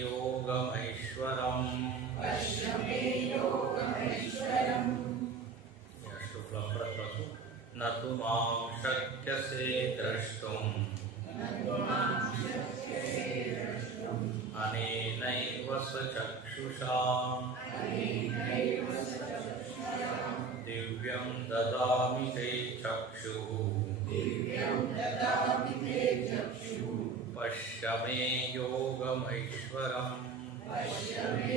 योगमैश्वरम् शुक्लप्रतु न तु मां शक्यसे द्रष्टुम् अनेनैव स्वचक्षुषा दिव्यं ददामि ते चक्षुः पश्य मे योगमैश्वरम् पश्य मे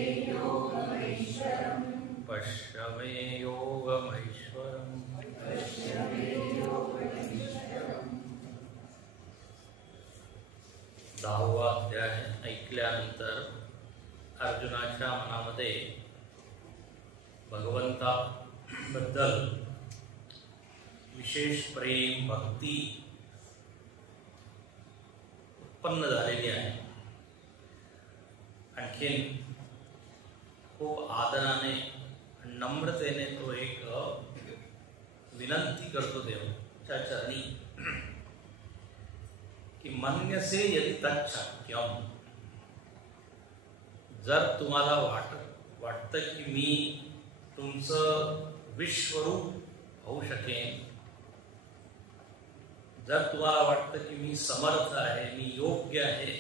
योगमैश्वरम् 10वा अध्याय ऐकल्यानंतर अर्जुनाच्या मनामध्ये भगवंताबद्दल विशेष प्रेम भक्ती उत्पन्न झालेली आहे. आणखीन खूप आदराने नम्रतेने तो एक विनंती करतो देवाच्या चरणी की मन्यसे यदि तच्छक्यम, जर तुम्हाला वाटतं की मी तुमचं विश्वरूप होऊ शकेन, जर तुम्हाला वाटतं की मी समर्थ आहे, मी योग्य आहे,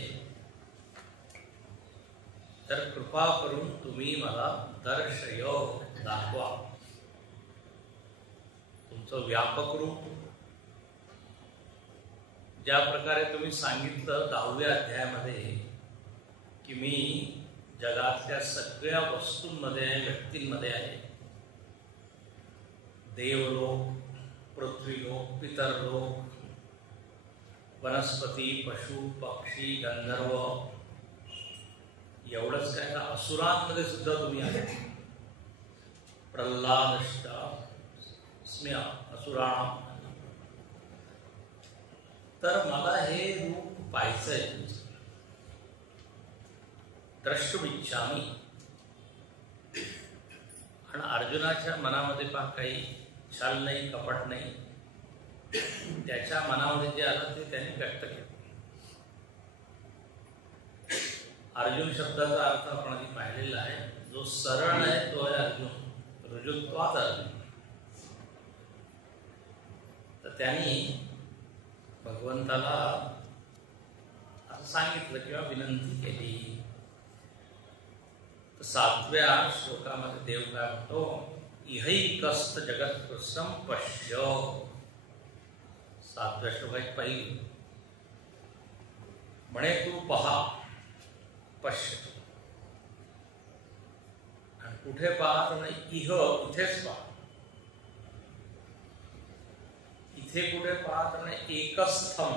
तर कृपा करून तुम्ही मला दर्शय, दाखवा तुमचं व्यापक रूप. ज्या प्रकारे तुम्ही सांगितलं 10व्या अध्यायामध्ये की मी जगातल्या सगळ्या वस्तूंमध्ये आहे, व्यक्तींमध्ये आहे, देवलोक, पृथ्वीलोक, पितरलोक, वनस्पती, पशु, पक्षी, गंधर्व, एवढंच काय तर असुरांमध्ये सुद्धा तुम्ही आहे. प्रल्हादश्च स्म्य असुराणाम. तर मला हे रूप पाहायचंय, द्रष्टुमिच्छामि. आणि अर्जुनाच्या मनामध्ये पण काही छल नाही, कपट नाही. त्याच्या मनामध्ये जे आलं ते त्याने व्यक्त केलं. अर्जुन शब्दाचा अर्थ आपण आधी पाहिलेला आहे. जो सरळ आहे तो आहे अर्जुन, ऋजुत्वात अर्जुन. तर त्यांनी भगवंताला असं सांगितलं किंवा विनंती केली. तर 7व्या श्लोकामध्ये देव काय म्हणतो, इहैकस्त जगत्कृष्णं पश्य. 7व्या श्लोकात पहिली म्हणे तू पहा, पश्य. आणि कुठे पहा तर म्हणे इह, इथेच पहा. इथे कुठे पहा तर म्हणे एकस्थम,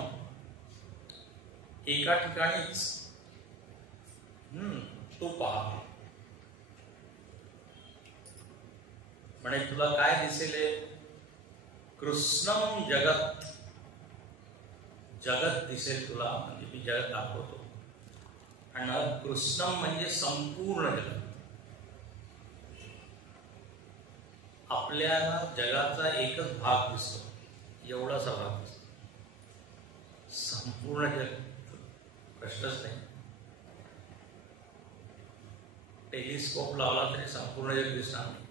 एका ठिकाणीच तू पहा. म्हणे तुला काय दिसेल, कृष्णम जगत, जगत दिसेल तुला, म्हणजे मी जगत दाखवतो. आणि कृष्णम म्हणजे संपूर्ण जगत. आपल्याला जगाचा एकच भाग दिसतो, एवढासा भाग दिसतो. संपूर्ण जग प्रश्नच नाही. टेलिस्कोप लावला तरी संपूर्ण जग दिसणार नाही.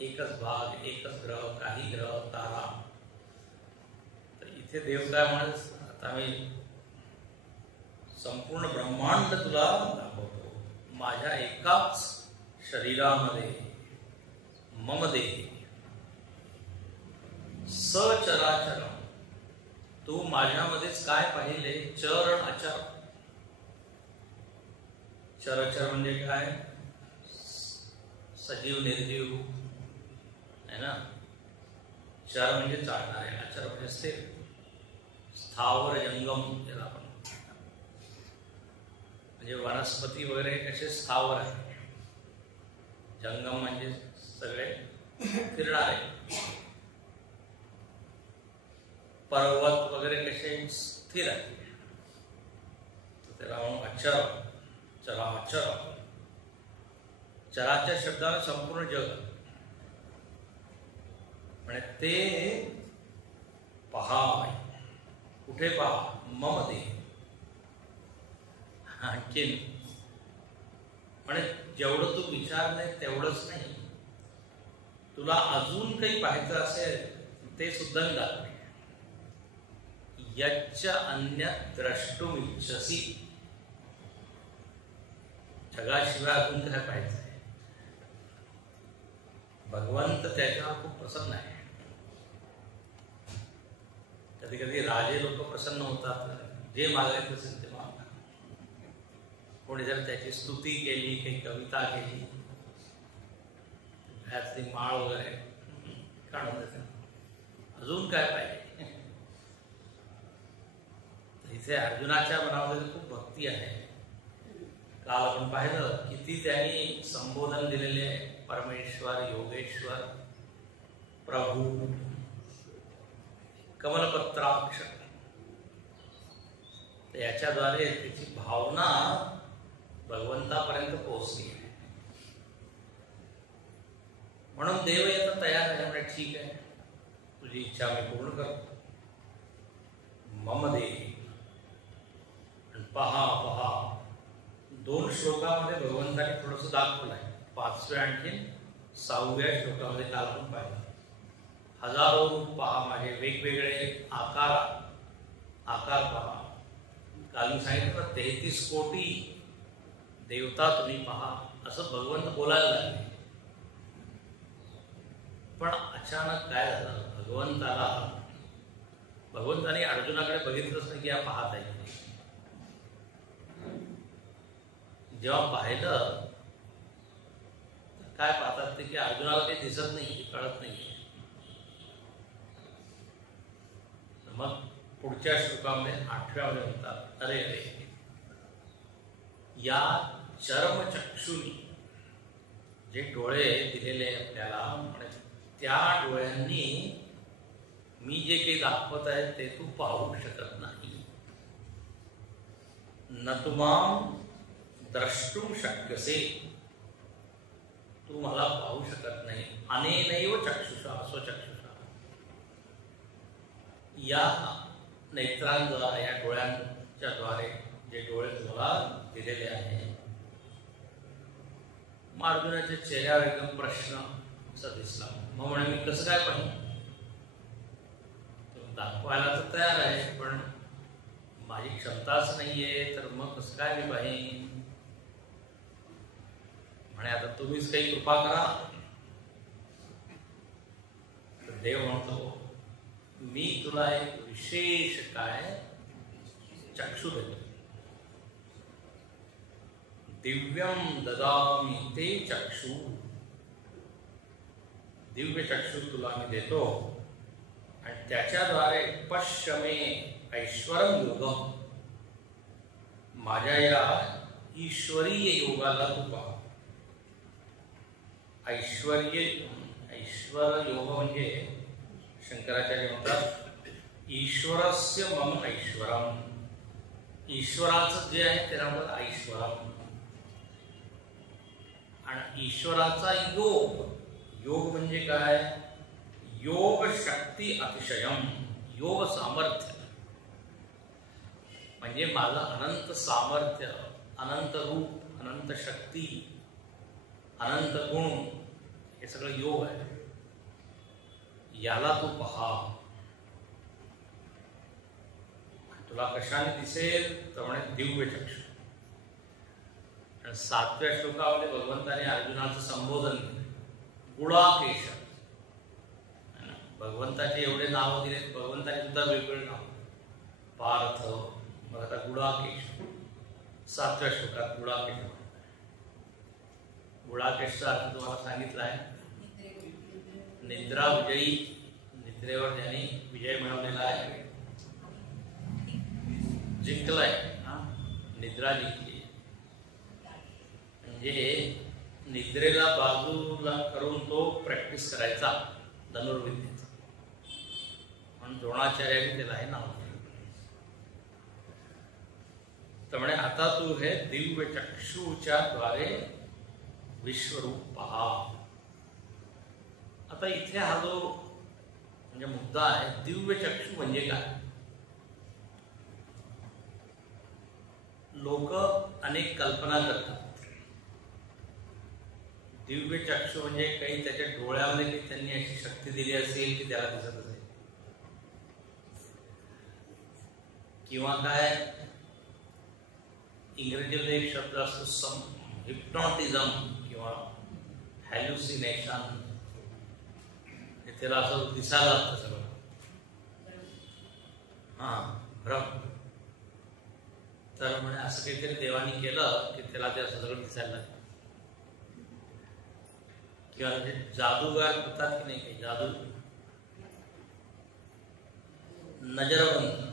एकच भाग, एकच ग्रह, काही ग्रह, तारा. तर इथे देव काय म्हणत, आता मी संपूर्ण ब्रह्मांड तुला दाखवतो माझ्या एकाच शरीरामध्ये. मम देही सचराचर, तू माझ्यामध्येच काय पाहिले, चर आणि अचर. चरचर म्हणजे काय, सजीव निर्जीव आहे ना. चर म्हणजे चालणारे, अचर म्हणजे स्थिर. स्थावर जंगम ज्याला आपण म्हणजे वनस्पती वगैरे कसे स्थावर आहे, जंगम म्हणजे सगळे फिरणारे. पर्वत वगैरे कसे स्थिर आहे, त्याला म्हणून अचर, चराचर. चराचर शब्दाला संपूर्ण जग म्हणजे ते पहा. कुठे पहा, मम देह. आणखीन म्हणजे जेवढं तू विचारलंय तेवढंच नाही, तुला अजून काही पाहायचं असेल ते सुद्धा मी दाखवेन. यच्च अन्य द्रष्टुमिच्छसी, जगाशिवाय अजून काय पाहायचं आहे. भगवंत त्याच्यावर खूप प्रसन्न आहे. कधी कधी राजे लोक प्रसन्न होतात, जे मागायचं असेल ते मागतात. कोणी जर त्याची स्तुती केली, काही कविता केली, ह्यातली माळ वगैरे काढून देते, अजून काय पाहिजे. इथे अर्जुनाच्या मनामध्ये खूप भक्ती आहे. काल आपण पाहिलं किती त्यांनी संबोधन दिलेले आहे, परमेश्वर, योगेश्वर, प्रभू, कमलपत्राक्ष. याच्याद्वारे त्याची भावना भगवंतापर्यंत पोहोचली आहे. म्हणून देव याचा तयार आहे. म्हणजे ठीक आहे, तुझी इच्छा मी पूर्ण करतो. मम दे. पहा पहा, 2 श्लोकामध्ये भगवंताने थोडंसं दाखवलं आहे. 5व्या आणखीन 6व्या श्लोकामध्ये काल आपण पाहिलं. हजारो रूप पहा माझे, वेगवेगळे आकार पहा. काल मी सांगितलं 33 कोटी देवता तुम्ही पहा, असं भगवंत बोलायला लागले. पण अचानक काय झालं, भगवंताने अर्जुनाकडे बघितलंच नाही की या पाहत आहे. जेव्हा पाहिलं काय पाहतात ते की अर्जुनाला काही दिसत नाही, कळत नाही. मग पुढच्या श्लोकामध्ये 8व्यामध्ये म्हणतात, अरे अरे या चर्मचक्षुनी, जे डोळे दिलेले आपल्याला, त्या डोळ्यांनी मी जे काही दाखवत आहे ते तू पाहू शकत नाही. न तुमाम द्रष्टुम शक्यसे, तू मला पाहू शकत नाही. अनेनैव चक्षुषा स्वचक्षुषा, या नेत्रांद्वारे, या डोळ्यांच्या द्वारे जे डोळे तुम्हाला दिलेले आहे. मग अर्जुनाच्या चेहऱ्यावर एकदम प्रश्न असा दिसला. मग म्हणे मी कसं काय पाहिजे, दाखवायला तर तयार आहे पण माझी क्षमताच नाहीये, तर मग कसं काय मी पाहिजे. म्हणे आता तुम्हीच काही कृपा करा. तर देव म्हणतो मी तुला एक विशेष काय चक्षु देतो. दिव्यम ददामि ते चक्षु, दिव्य चक्षु तुला मी देतो आणि त्याच्याद्वारे पश्य मे ऐश्वरम योगम, माझ्या या ईश्वरीय योगाला तू पहा. ऐश्वर योग म्हणजे शंकराचार्य म्हणतात ईश्वरस्य मम ऐश्वरम, ईश्वराचं जे आहे त्याला म्हणतात ऐश्वरम. आणि ईश्वराचा योग, योग म्हणजे काय, योग शक्ती अतिशयम, योग सामर्थ्य. म्हणजे माझं अनंत सामर्थ्य, अनंत रूप, अनंत शक्ती, अनंत गुण, हे सगळं योग आहे. याला तू पहा. तुला कशाने दिसेल तर म्हणे दिव्य चक्षु. आणि 7व्या श्लोकामध्ये भगवंताने अर्जुनाचं संबोधन केलं, गुडाकेश. भगवंताचे एवढे नाव दिले, भगवंताने सुद्धा वेगवेगळे नाव, पार्थ, मग आता गुडाकेश. 7व्या श्लोकात गुडाकेश. गुडाकेशचा अर्थ तुम्हाला सांगितला आहे, निद्रा विजयी, निद्रेवर ज्यांनी विजय मिळवलेला आहे, जिंकलाय, निद्रा जिंकली. म्हणजे निद्रेला बाजूला करून तो प्रॅक्टिस करायचा धनुर्विद्येचा, म्हणून द्रोणाचार्याने त्याला हे नाव दिलं. त्यामुळे आता तू हे दिव्य चक्षुच्या द्वारे विश्वरूप पहा. आता इथे हा जो म्हणजे मुद्दा आहे, दिव्य चक्षु म्हणजे काय. लोक अनेक कल्पना करतात. दिव्य चक्षु म्हणजे काही त्याच्या डोळ्यामध्ये काही त्यांनी अशी शक्ती दिली असेल की त्याला दिसत असेल, किंवा काय इंग्रजीमध्ये एक शब्द असतो हिप्नॉटिझम किंवा हॅल्युसिनेशन. त्याला असं दिसायला लागतं सगळं. भ्रम. तर म्हणे असं काहीतरी देवानी केलं की त्याला ते असं सगळं दिसायला लागतं. किंवा म्हणजे जादूगार करतात की नाही, काही जादू, नजरबंद.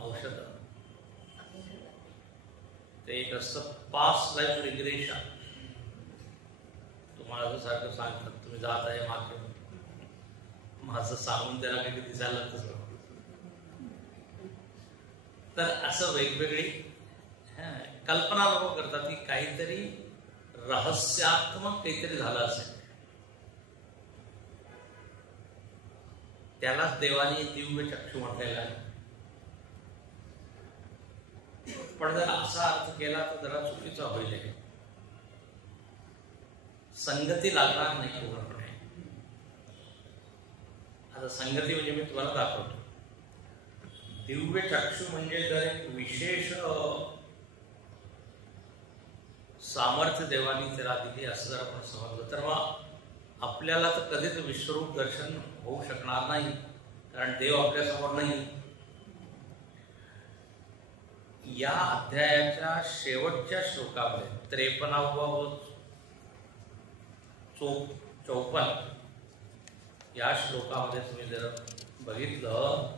औषध ते एक असतं पास्ट लाईफ रिग्रेशन. तुम्हाला असं सारखं सांगतात तुम्ही जात आहे मागे, असं सांगून त्याला काही दिसायला लागतं. तर असं वेगवेगळी कल्पना लोक करतात की काहीतरी रहस्यात्मक काहीतरी झालं असेल, त्यालाच देवानी दिव्य चक्षु म्हटलेला आहे. पण जर असा अर्थ केला तर जरा चुकीचा होईल. संगती लागणार नाही पूर्णपणे. आता संगती म्हणजे मी तुम्हाला दाखवतो. दिव्य चक्षु म्हणजे जर एक विशेष सामर्थ्य देवानी त्याला दिली असं जर आपण समजलं तर मग आपल्याला तर कधीच विश्वरूप दर्शन होऊ शकणार नाही, कारण देव आपल्यासमोर नाही. या अध्यायाच्या शेवटच्या श्लोकामध्ये 53-54 या श्लोकामध्ये तुम्ही जर बघितलं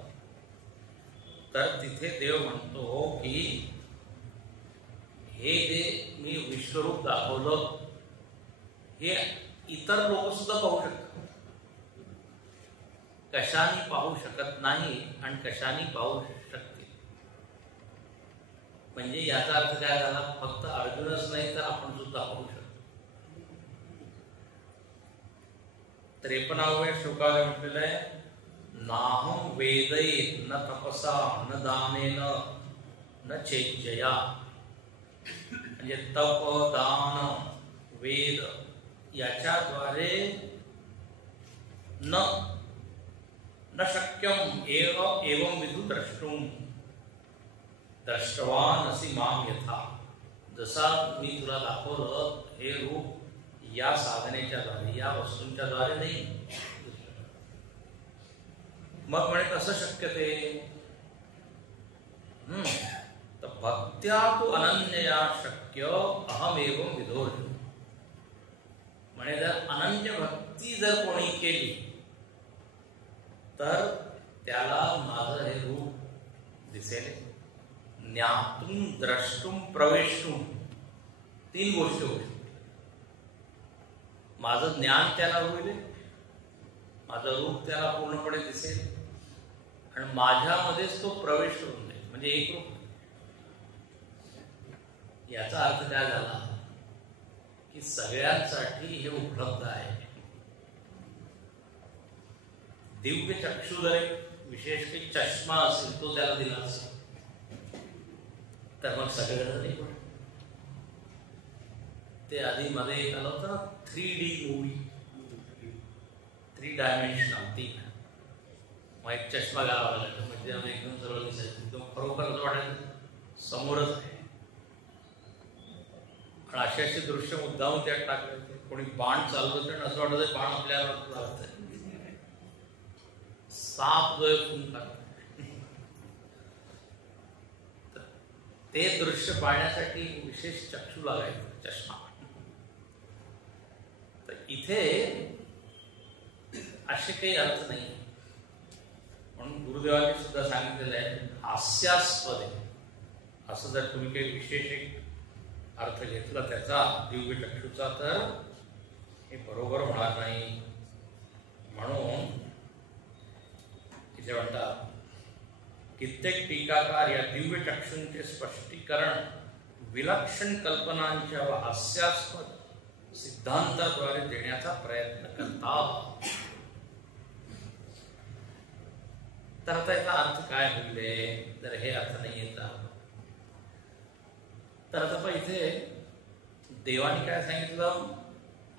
तर तिथे देव म्हणतो की हे जे मी विश्वरूप दाखवलं हे इतर लोक सुद्धा पाहू शकतात. कशाने पाहू शकत नाही आणि कशाने पाहू शकतील. म्हणजे याचा अर्थ काय झाला, फक्त अर्जुनच नाही तर आपण सुद्धा पाहू शकतो. 53व्या श्लोकाला म्हटलेलं आहे, नाहं वेदैत न तपसा न दानेन न चेज्जया. म्हणजे तप, दान, वेद याच्याद्वारे न शक्यम एवं विदु द्रष्टुम द्रष्टवान असी माम यथा. जसा मी तुला दाखवलं हे रूप या साधनेच्या द्वारे, या वस्तूंच्या द्वारे नाही. मग म्हणे कसं शक्य ते. तर भक्त्या तु अनन्यया शक्य अहमेवं विदोर्जुन. म्हणे जर अनन्य भक्ती जर कोणी केली तर त्याला माझं हे रूप दिसेल. ज्ञातुम द्रष्टुम प्रवेष्टुम 3 गोष्टी होईल. माझं ज्ञान त्याला होईल, माझं रूप त्याला पूर्णपणे दिसेल आणि माझ्यामध्येच तो प्रवेश होऊन जाईल. म्हणजे एक रूप. याचा अर्थ काय झाला की सगळ्यांसाठी हे उपलब्ध आहे. दिव्य चक्षु जर विशेष काही चष्मा असेल तो त्याला दिला असेल तर मग सगळ्यांना नाही पडत. ते आधी मध्ये एक आलं होतं ना 3D मूवी, 3 डायमेन्शनल. 3 मग एक चष्मा घालावा लागला म्हणजे एकदम सरळ दिसायचं. एकदम खरोखर असं वाटायचं समोरच आहे. अशी अशी दृश्य मुद्दाहून त्यात टाकले होते. कोणी बाण चालवत आणि असं वाटत बाण आपल्याला लागत आहे. साप जो खून टाकत. ते दृश्य पाहण्यासाठी विशेष चक्षु लागायचं, चष्मा. तर इथे असे काही अर्थ नाही. म्हणून गुरुदेवांनी सुद्धा सांगितलेलं आहे हास्यास्पद आहे. असं जर तुम्ही काही विशेष एक अर्थ घेतला त्याचा दिव्य चक्षुचा तर हे बरोबर होणार नाही. म्हणून इथे म्हणतात कित्येक टीकाकार या दिव्य चक्षुंचे स्पष्टीकरण विलक्षण कल्पनांच्या व हास्यास्पद सिद्धांताद्वारे देण्याचा प्रयत्न करतात. तर आता याचा अर्थ काय होईल जर हे अर्थ नाही येतात तर आता पण इथे देवाने काय सांगितलं,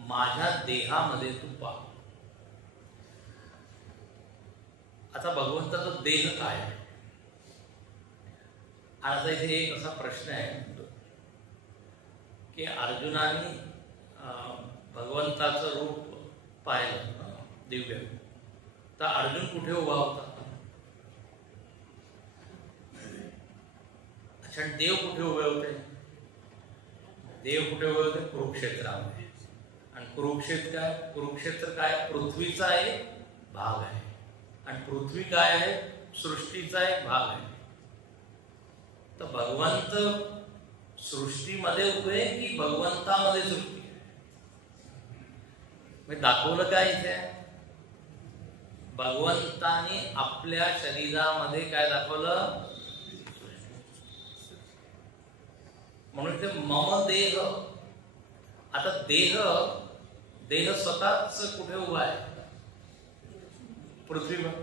माझ्या देहामध्ये तू पहा. आता भगवंताचा देह काय आहे? आता इथे एक असा प्रश्न आहे की अर्जुनाने भगवंताचं रूप पाहिलं दिव्य, तर अर्जुन कुठे उभा होता? अच्छा, देव कुठे उभे होते? देव कुठे उभे होते? कुरुक्षेत्रामध्ये. आणि कुरुक्षेत्र काय? पृथ्वीचा एक भाग आहे. आणि पृथ्वी काय आहे? सृष्टीचा एक भाग आहे. तर भगवंत सृष्टीमध्ये उभे की भगवंतामध्ये सृष्टी? दाखवलं काय इथे? भगवंताने आपल्या शरीरामध्ये काय दाखवलं? म्हणून ते मम देह. आता देह स्वतःच कुठे उभा आहे? पृथ्वीवर.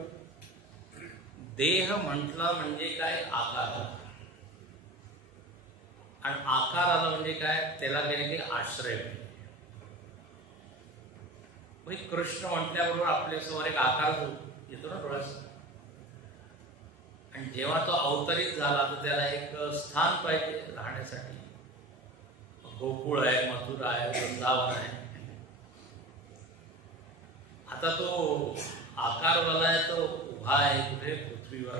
देह म्हटलं म्हणजे काय? आकार. आणि आकार आला म्हणजे काय? त्याला काही आश्रय. कृष्ण म्हटल्याबरोबर आपल्या समोर एक आकार येतो ना डोळ्यासमोर. आणि जेव्हा तो अवतरित झाला तर त्याला एक स्थान पाहिजे राहण्यासाठी. गोकुळ आहे, मथुरा आहे, वृंदावन आहे. आता तो आकारवाला आहे, तो उभा आहे कुठे? पृथ्वीवर.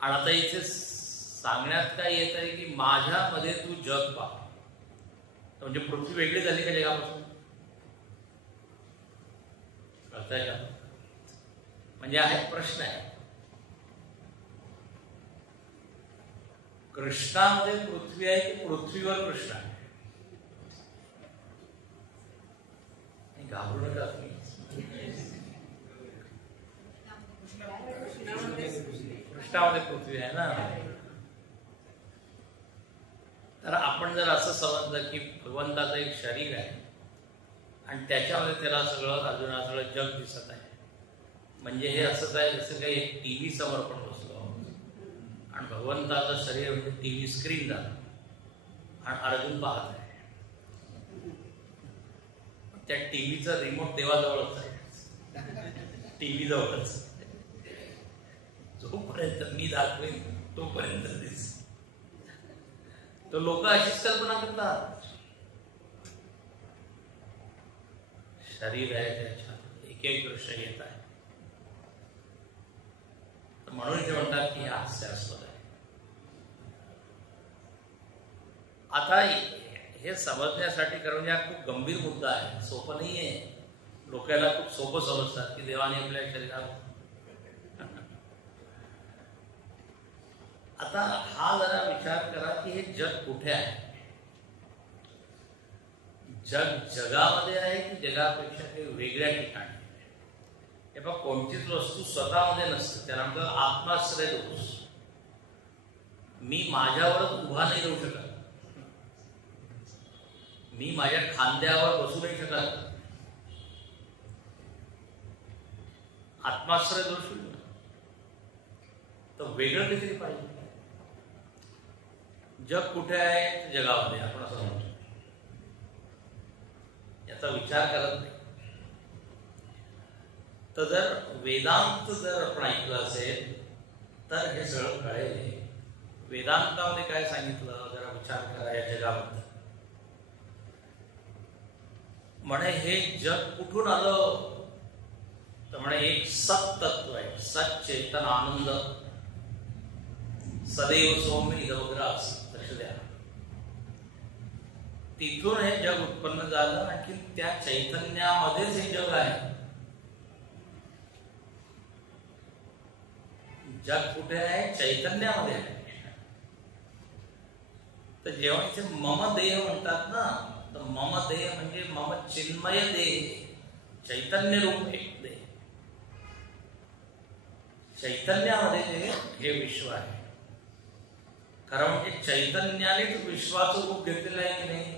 आणि आता इथे सांगण्यात काय येत आहे की माझ्यामध्ये तू जग पहा. म्हणजे पृथ्वी वेगळी झाली का जगापासून? कळतंय का? म्हणजे हा एक प्रश्न आहे. कृष्णामध्ये पृथ्वी आहे की पृथ्वीवर कृष्ण आहे? घाबरू नका तुम्ही. कृष्णामध्ये पृथ्वी आहे ना. तर आपण जर असं समजलं की भगवंताचं एक शरीर आहे आणि त्याच्यामध्ये त्याला सगळं अर्जुना सगळं जग दिसत आहे, म्हणजे हे असंच आहे जसं काही एक टीव्ही समोर पण बसलो आणि भगवंताचं शरीर म्हणजे टीव्ही स्क्रीन झालं आणि अर्जुन पाहत आहे. त्या टीव्हीचा रिमोट देवाजवळच आहे, टीव्ही जवळच. जोपर्यंत मी दाखवेन तोपर्यंत दिस. तो लोक अशीच कल्पना करतात. शरीर आहे त्याच्यात एक एक दृश्य येत आहे. म्हणून ते म्हणतात की हे हास्यास्पद आहे. आता हे समजण्यासाठी कारण हा खूप गंभीर मुद्दा आहे, सोपं नाही आहे. लोकांना खूप सोपं समजतात की देवाने आपल्या शरीरात. आता हा जरा विचार करा की हे जग कुठे आहे? जग जगामध्ये आहे की जगापेक्षा काही वेगळ्या ठिकाणी? हे बघ, कोणतीच वस्तू स्वतःमध्ये नसते, त्याला म्हणतात आत्माश्रय दोष. मी माझ्यावरच उभा नाही राहू शकत, मी माझ्या खांद्यावर बसू नाही शकत. आत्माश्रय दोष. तर वेगळं काहीतरी पाहिजे. जग कुठे आहे? जगामध्ये. आपण असं म्हणतो, याचा विचार करत नाही. तर जर वेदांत जर आपण ऐकलं असेल तर हे सगळं कळेल. वेदांतामध्ये काय सांगितलं जरा विचार करा या जगाबद्दल. म्हणे हे जग कुठून आलं? तर म्हणे एक सत तत्व आहे, सत चेतन आनंद. सदैव सौम्य इदवग्रास. लक्ष द्या, तिथून हे जग उत्पन्न झालं. आणखी त्या चैतन्यामध्येच हे जग आहे. जग कुठे आहे? चैतन्यामध्ये आहे. तर जेव्हा इथे मम देह म्हणतात ना, तर मम देह म्हणजे मम चिन्मय देह, चैतन्य रूप एक देह. चैतन्यामध्ये हे विश्व आहे. खरं म्हणजे चैतन्यानेच विश्वाचं रूप घेतलेलं आहे की नाही?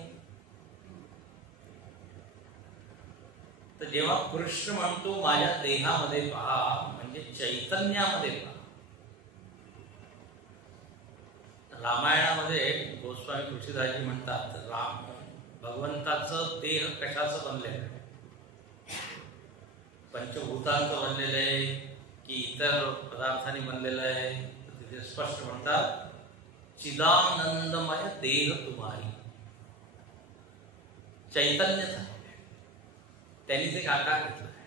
तर जेव्हा कृष्ण म्हणतो माझ्या देहामध्ये पहा, म्हणजे चैतन्यामध्ये पहा. रामायणामध्ये गोस्वामी तुळशीदासजी म्हणतात, राम भगवंताचं देह कशाचं बनलेलं आहे, पंचभूतांचं बनलेलं आहे की इतर पदार्थांनी बनलेलं आहे. तिथे स्पष्ट म्हणतात चिदानंदमय देह तुम्हारी. चैतन्यच आहे, त्यांनी ते आकार घेतला आहे.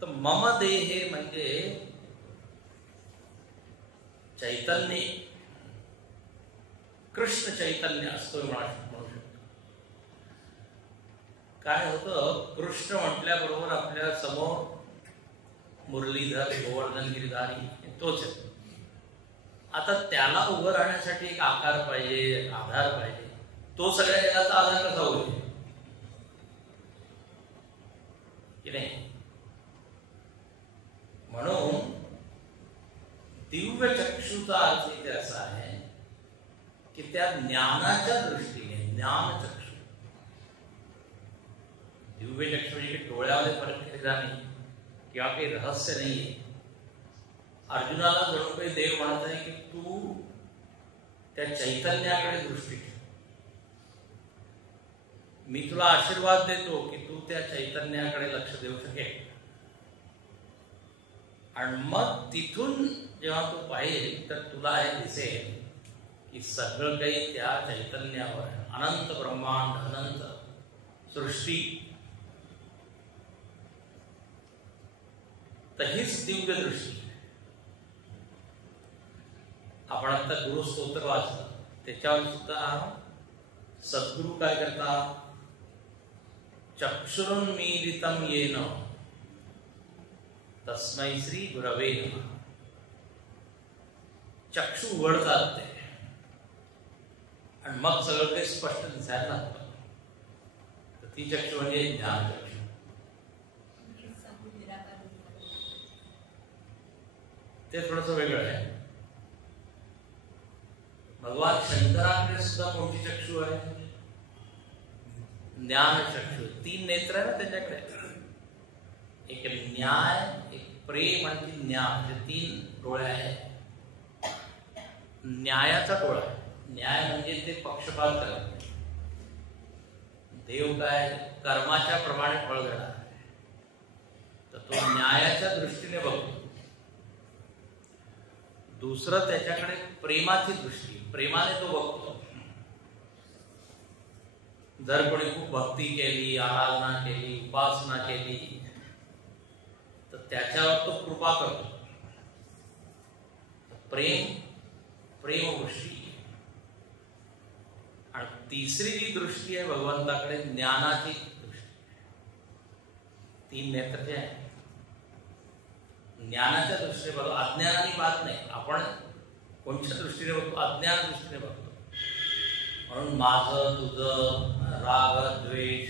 तर मम देहे म्हणजे चैतन्य, कृष्ण चैतन्य असतो म्हणू शकतो. काय होतं, कृष्ण म्हटल्याबरोबर आपल्या समोर मुरलीधर गोवर्धन गिरिधारी तोच आहे. आता त्याला उभं राहण्यासाठी एक आकार पाहिजे, आधार पाहिजे. तो सगळ्या जगाचा आधार कसा होईल की नाही. म्हणून दिव्य चक्षुचा अर्थ इथे असा आहे की त्या ज्ञानाच्या दृष्टीने, ज्ञानचक्षु, दिव्य चक्षु म्हणजे डोळ्यामध्ये फरक केलेला नाही किंवा काही रहस्य नाहीये. अर्जुनाला जणू काही देव म्हणत आहे की तू त्या चैतन्याकडे दृष्टी ठेव. मी तुला आशीर्वाद देतो की तू त्या चैतन्याकडे लक्ष देऊ शकेल. आणि मग तिथून जेव्हा तू पाहिल तर तुला हे दिसेल की सगळं काही त्या चैतन्यावर आहे. अनंत ब्रह्मांड, अनंत सृष्टी. तर हीच दिव्य दृष्टी. आपण आता गुरुस्तोत्र वाचलं, त्याच्यावर सुद्धा सद्गुरु काय करतात, चक्षुरुन्मीलितं येन तस्मै श्री गुरवे नमः. चक्षु उघडतात ते आणि मग सगळं काही स्पष्ट दिसायला लागतं. तर ती चक्षु म्हणजे ज्ञानचक्षु. ते थोडस वेगळं आहे. भगवान शंकराकडे सुद्धा कोणती चक्षु आहे, ज्ञानचक्षु. 3 नेत्र आहे ना त्यांच्याकडे, एक न्याय, एक प्रेम आणि ज्ञान. हे 3 डोळे आहेत. न्यायाचा डोळा आहे. न्याय म्हणजे ते पक्षपात करत नाही. देव काय कर्माच्या प्रमाणे फळ देणार आहे, तर तो न्यायाच्या दृष्टीने बघतो. दुसरं त्याच्याकडे प्रेमाची दृष्टी, प्रेमाने तो बघतो. जर कोणी खूप भक्ती केली, आराधना केली, उपासना केली, तर त्याच्यावर तो कृपा करतो. प्रेमवृष्टी. आणि तिसरी जी दृष्टी आहे भगवंताकडे, ज्ञानाची दृष्टी. 3 नेत्र जे आहे ज्ञानाच्या दृष्टीने बघतो. अज्ञानाने पाहत नाही. आपण कोणत्या दृष्टीने बघतो, अज्ञान दृष्टीने बघतो. म्हणून माझं, तुझं, राग, द्वेष,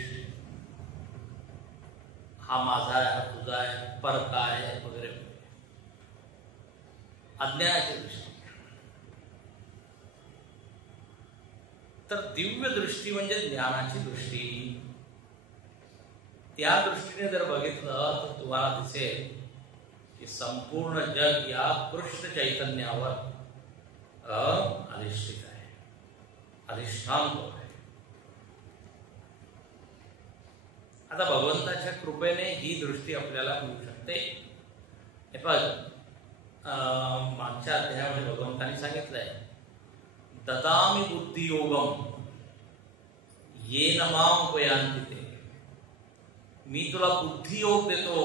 हा माझा आहे, हा तुझा आहे, परका आहे वगैरे, अज्ञानाची दृष्टी. तर दिव्य दृष्टी म्हणजे ज्ञानाची दृष्टी. त्या दृष्टीने जर बघितलं तर तुम्हाला दिसेल की संपूर्ण जग या कृष्ण चैतन्यावर अधिष्ठित आहे, अधिष्ठान आहे. आता भगवंताच्या कृपेने ही दृष्टी आपल्याला मिळू शकते. हे मागच्या अध्यायामध्ये भगवंतांनी सांगितलंय, ददामि बुद्धियोगम येन माम उपयान्ति ते. मी तुला बुद्धियोग देतो,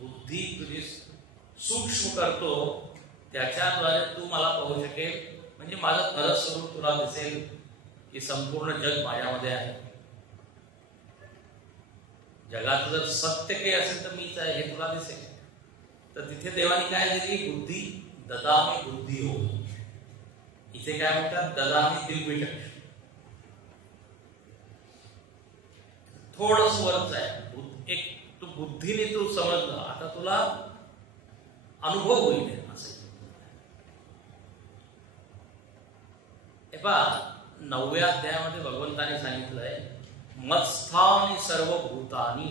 बुद्धी तुझी सूक्ष्म करतो, त्याच्याद्वारे तू मला पाहू शकेल. म्हणजे माझं खरं स्वरूप तुला दिसेल की संपूर्ण जग माझ्यामध्ये आहे. जगात जर सत्य काही असेल तर मीच आहे हे तुला दिसेल. तर तिथे देवाने काय दिली, बुद्धी. ददामि बुद्धियोग. इथे काय म्हणतात, ददामि दिव्य चक्षु. थोडंच वरच आहे. एक तू बुद्धीने तू समजलं, आता तुला अनुभव होईल असं. हे पहा 9व्या अध्यायामध्ये भगवंताने सांगितलंय, मत्स्थानी सर्व भूतानी,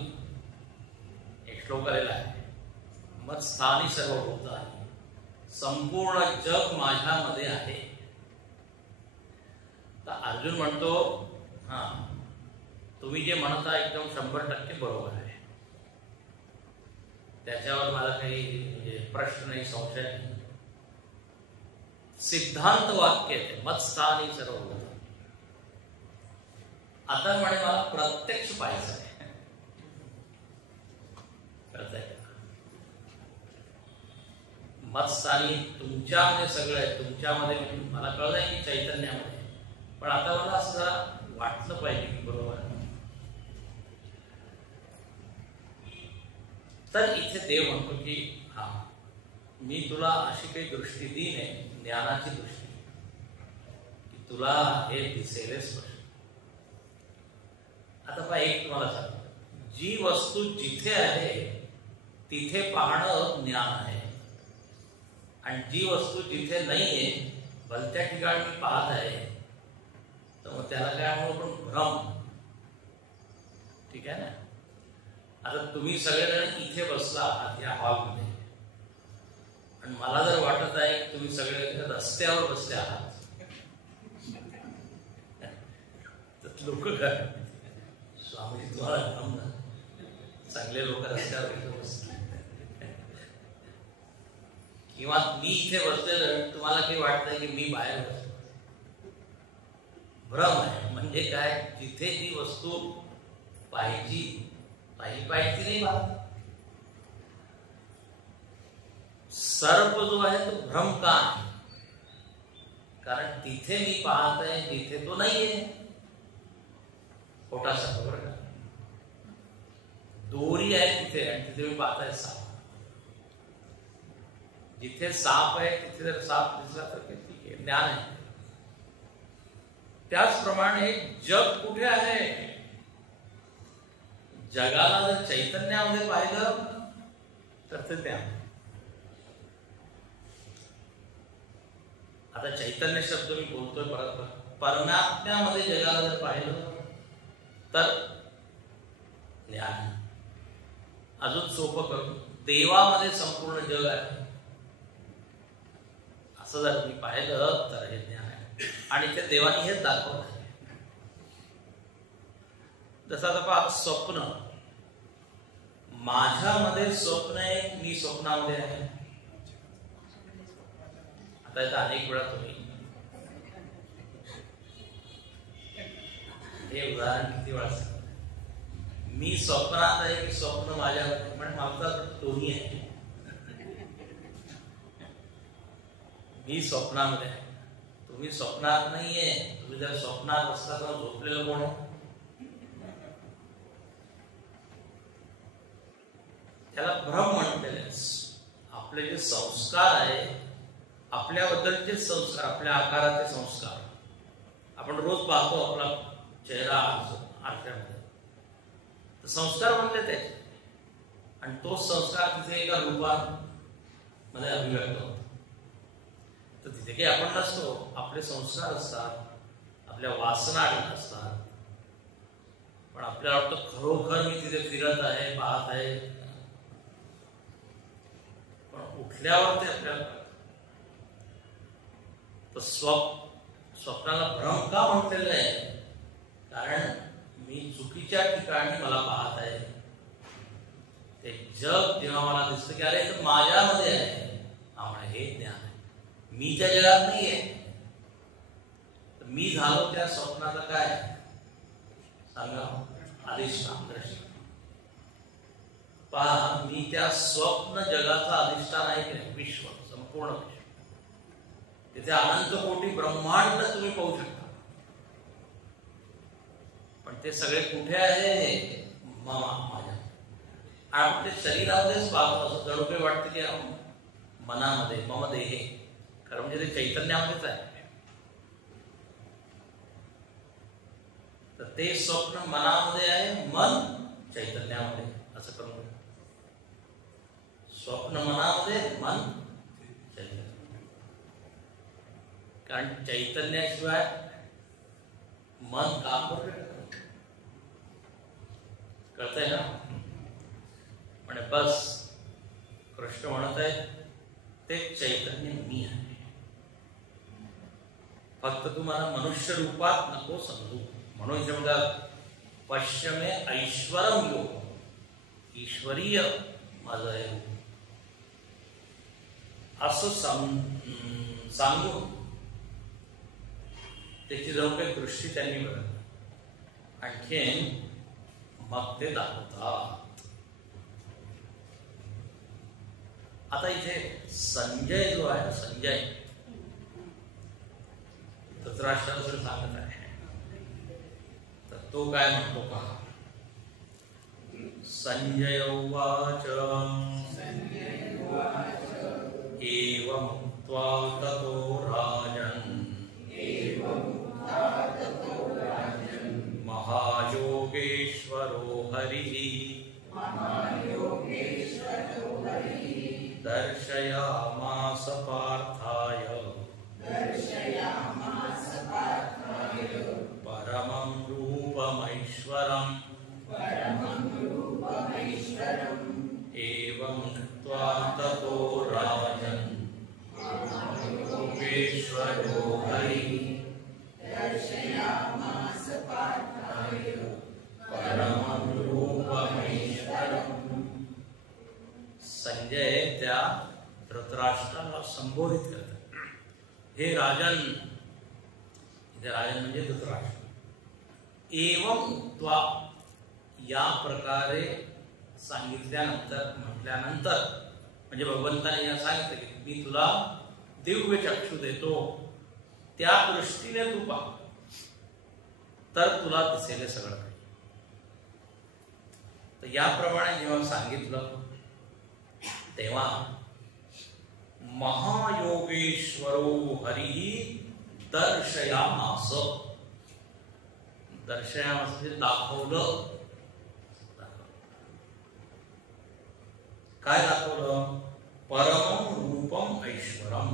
एक श्लोक आलेला आहे, मत्स्थानी सर्व भूतानी, संपूर्ण जग माझ्यामध्ये आहे. तर अर्जुन म्हणतो, हा तुम्ही जे म्हणता एकदम 100% बरोबर आहे, त्याच्यावर मला काही म्हणजे प्रश्न नाही, संशय नाही. सिद्धांत वाक्य आहे मत्स्थानी सर्व भूतानी. आता म्हणे मला प्रत्यक्ष पाहायचं आहे, कळतंय का? मत्स्थानी तुमच्यामध्ये सगळं आहे, तुमच्यामध्ये मला कळलंय की चैतन्यामध्ये, पण आता मला असं जरा वाटलं पाहिजे की बरोबर आहे. तर इथे देव म्हणतो की हा मी तुला अशी काही दृष्टी देईन आहे, ज्ञानाची दृष्टी, की तुला हे दिसेल स्पष्ट. आता पहा, एक तुम्हाला सांगतो, जी वस्तू जिथे आहे तिथे पाहणं ज्ञान आहे, आणि जी वस्तू जिथे नाहीये भलत्या ठिकाणी मी पाहत आहे, तर मग त्याला काय म्हणू आपण, भ्रम. ठीक आहे ना? आता तुम्ही सगळेजण इथे बसला आहात या हॉलमध्ये, आणि मला जर वाटत आहे की तुम्ही सगळे रस्त्यावर बसले आहात, तर लोक काय, स्वामी तुम्हाला भ्रम ना, चांगले लोक रस्त्यावर बसले, किंवा मी इथे बसलेलं तुम्हाला काही वाटतंय की मी बाहेर बसलो, भ्रम आहे. म्हणजे काय, जिथे जी वस्तू पाहिजे नाही पाहत. सर्प जो आहे तो भ्रम का आहे, कारण तिथे मी पाहत आहे जिथे तो नाहीये. खोटा सर्प बरं का. दोरी आहे तिथे आणि तिथे मी पाहताय साप. जिथे साप आहे तिथे जर साप दिसला तर ठीक आहे, ज्ञान आहे. त्याचप्रमाणे जग कुठे आहे, जगाला जर चैतन्यामध्ये पाहिलं तर ते ज्ञान. आता चैतन्य शब्द मी बोलतोय परत, परमात्म्यामध्ये जगाला जर पाहिलं तर ज्ञान. अजून सोपं करू, देवामध्ये संपूर्ण जग आहे असं जर मी पाहिलं तर हे ज्ञान आहे, आणि ते देवानी हेच दाखवलं आहे. जसं आता पहा, स्वप्न, माझ्यामध्ये स्वप्न आहे, मी स्वप्नामध्ये आहे. आता इथं अनेक वेळा तुम्ही हे उदाहरण किती वेळा सांगितलं, मी स्वप्नात आहे की स्वप्न माझ्यामध्ये, पण मला दोन्ही आहे. मी स्वप्नामध्ये आहे, तुम्ही स्वप्नात नाहीये. तुम्ही जर स्वप्नात असता तर झोपलेलं कोण आहे? त्याला भ्रम म्हटलेले. आपले जे संस्कार आहे, आपल्याबद्दलचे संस्कार, आपल्या आकाराचे संस्कार, आपण रोज पाहतो आपला चेहरा आरशामध्ये, तर संस्कार बनले त्याचे, आणि तो संस्कार तिथे एका रूपात मध्ये अभिव्यक्त होतो. तर तिथे काही आपण नसतो, आपले संस्कार असतात, आपल्या वासना असतात, पण आपल्याला वाटतं खरोखर मी तिथे फिरत आहे, पाहत आहे, पण उठल्यावर ते आपल्याला तर स्वप्नाला भ्रम का म्हटलेलं आहे, कारण मी चुकीच्या ठिकाणी मला पाहत आहे. ते जग जेव्हा मला दिसतं की अरे तर माझ्यामध्ये आहे, आम्हाला हे ज्ञान आहे, मी त्या जगात नाहीये. तर मी झालो त्या स्वप्नाचा काय सांगा, अधिष्ठान. पहा, मी त्या स्वप्न जगाचा अधिष्ठान आहे की नाही, विश्व, संपूर्ण विश्व. तिथे अनंत कोटी ब्रह्मांड तुम्ही पाहू शकता, पण ते सगळे कुठे आहे, माझ्या. आपण ते शरीरामध्येच पाहतो, असं जणू काही वाटतं की मनामध्ये, मम देहे, खरं म्हणजे ते चैतन्यामध्येच आहे. तर ते स्वप्न मनामध्ये आहे, मन चैतन्यामध्ये, असं करून स्वप्न मनामध्ये, मन चैतन्य. कारण चैतन्याशिवाय मन काम करू शकत. कळतंय ना? म्हणजे बस कृष्ण म्हणत आहे ते चैतन्य मी आहे, फक्त तुम्हाला मनुष्य रूपात नको समजू. म्हणून इथे म्हणतात पश्चिमे ऐश्वरम योग, ईश्वरीय माझं आहे असं सांगून त्याची जणू काही दृष्टी त्यांनी बघत आणखीन मग ते दाखवतात. आता इथे संजय जो आहे, संजय धृतराष्ट्राला जर सांगत आहे तर तो काय म्हणतो पहा. संजय उवाच एवं उक्त्वा ततो राजन् महायोगेश्वरो हरिः दर्शयामास पार्थाय परमं रूपमैश्वरम् एवं उक्त्वा ततो राजन् योगेश्वरो हरिः दर्शयामास पार्थाय परमं रूपमैश्वरम्. संजय त्या धृतराष्ट्राला संबोधित करतात, हे राजन. इथे राजन म्हणजे धृतराष्ट्र. एवं उक्त्वा या प्रकारे सांगितल्यानंतर, म्हटल्यानंतर, म्हणजे भगवंताने या सांगितलं की मी तुला दिव्य चक्षु देतो, त्या दृष्टीने तू पहा तर तुला दिसेल सगळं काही. तर याप्रमाणे जेव्हा सांगितलं तेव्हा महायोगेश्वरो हरिः दर्शयामास, दर्शयामास म्हणजे दाखवलं. काय दाखवलं? परम रूपम ऐश्वरम,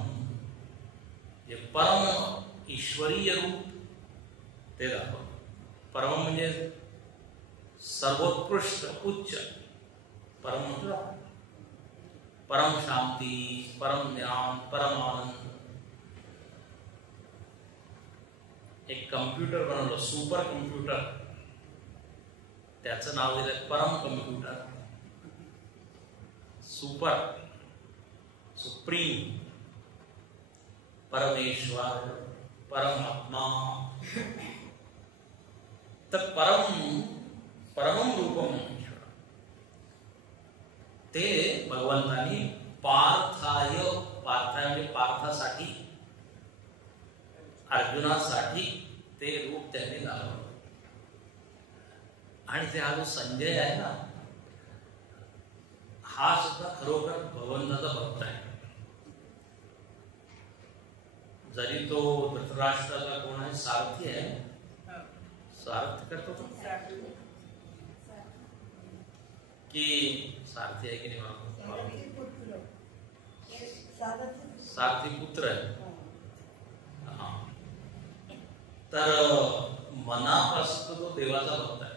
जे परम ईश्वरीय रूप ते दाखवलं. परम म्हणजे सर्वोत्कृष्ट, उच्च. परम म्हणजे परम शांती, परम ज्ञान, परम आनंद. एक कम्प्युटर बनवलं, सुपर कम्प्युटर, त्याचं नाव दिलं परम कम्प्युटर. सुपर, सुप्रीम, परमेश्वर, परमात्मा. तर परमं रूपम ते भगवंतानी पार्थाय म्हणजे पार्थासाठी, अर्जुनासाठी ते रूप त्यांनी दाखवलं. आणि ते हा जो संजय आहे ना, हा सुद्धा खरोखर भगवंताचा भक्त आहे. जरी तो धृतराष्ट्राचा कोण आहे, सारथी आहे, सारथी करतो तो की सारथी आहे की नाही, सारथी पुत्र आहे. तर मनापासून तो देवाचा भक्त आहे.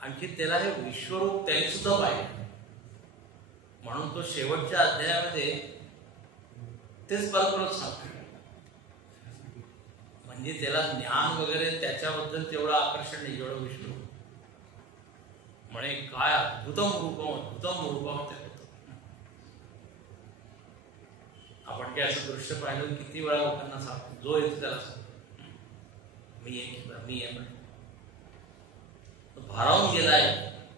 आणखी त्याला हे विश्वरूप त्यांनी सुद्धा पाहिजे. म्हणून तो शेवटच्या अध्यायामध्ये तेच परत सांगतो. म्हणजे त्याला ज्ञान वगैरे त्याच्याबद्दल तेवढं आकर्षण नाही जेवढं विष्णू. म्हणे काय अद्भुतम रूपम ते होतं. आपण काय असं दृश्य पाहिलं किती वेळा लोकांना सांगतो, जो येतो त्याला सांगतो मी आहे म्हणे. भारावून गेलाय.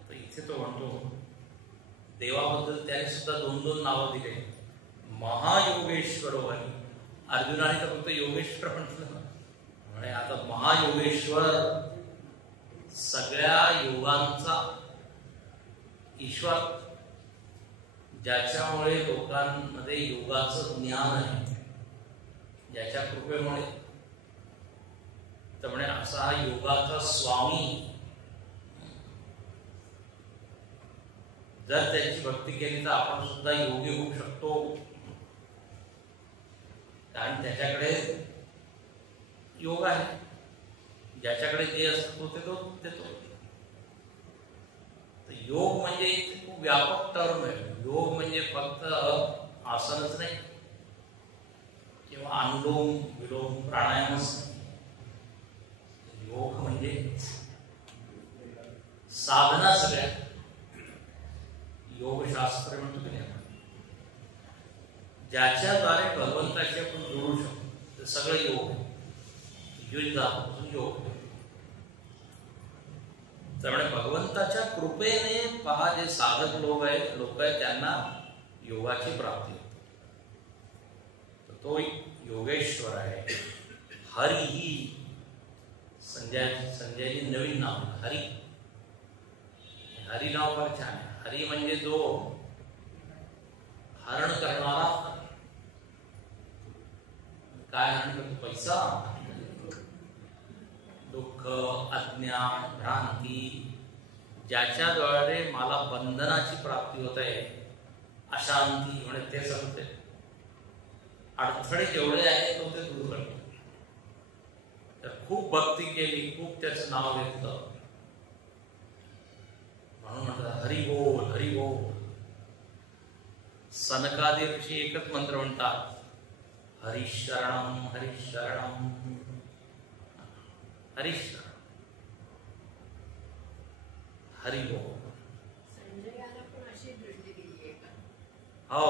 तर इथे तो म्हणतो देवाबद्दल त्याने सुद्धा 2 नावं दिले. महायोगेश्वर हरी. अर्जुनाने तर फक्त योगेश्वर म्हटलं, म्हणे आता महायोगेश्वर, सगळ्या योगांचा ईश्वर, ज्याच्यामुळे लोकांमध्ये योगाचं ज्ञान आहे, ज्याच्या कृपेमुळे. तर म्हणे असा हा योगाचा स्वामी. जर त्याची भक्ती केली तर आपण सुद्धा योगी होऊ शकतो, कारण त्याच्याकडे योग आहे. ज्याच्याकडे जे असतो ते तो देतो. योग म्हणजे खूप व्यापक टर्म आहे. योग म्हणजे फक्त आसनच नाही किंवा अनुलोम विलोम प्राणायामच नाही. योग म्हणजे साधना सगळ्या. योगशास्त्र म्हणतो की नाही, ज्याच्याद्वारे भगवंताशी आपण जोडू शकतो ते सगळं योग. योग. त्यामुळे भगवंताच्या कृपेने पहा जे साधक लोक आहेत त्यांना योगाची प्राप्ती होते. तो योगेश्वर आहे. हरी ही संजयनी नवीन नाव हरी. हरी नाव फार छान आहे. हरी म्हणजे जो हरण करणारा. काय हरण करतो? पैसा, दुःख, अज्ञान, भ्रांती, ज्याच्याद्वारे मला बंधनाची प्राप्ती होत आहे, अशांती म्हणजे ते सगळे अडथळे जेवढे आहेत तो ते दूर करतो. तर खूप भक्ती केली, खूप त्याचं नाव घेतलं म्हणून म्हणतात हरी बोल हरी बोल. सनकादी ऋषी एकच मंत्र म्हणतात, हरिशरणम हरिशरणम हरिशरण हरी बोल. हो,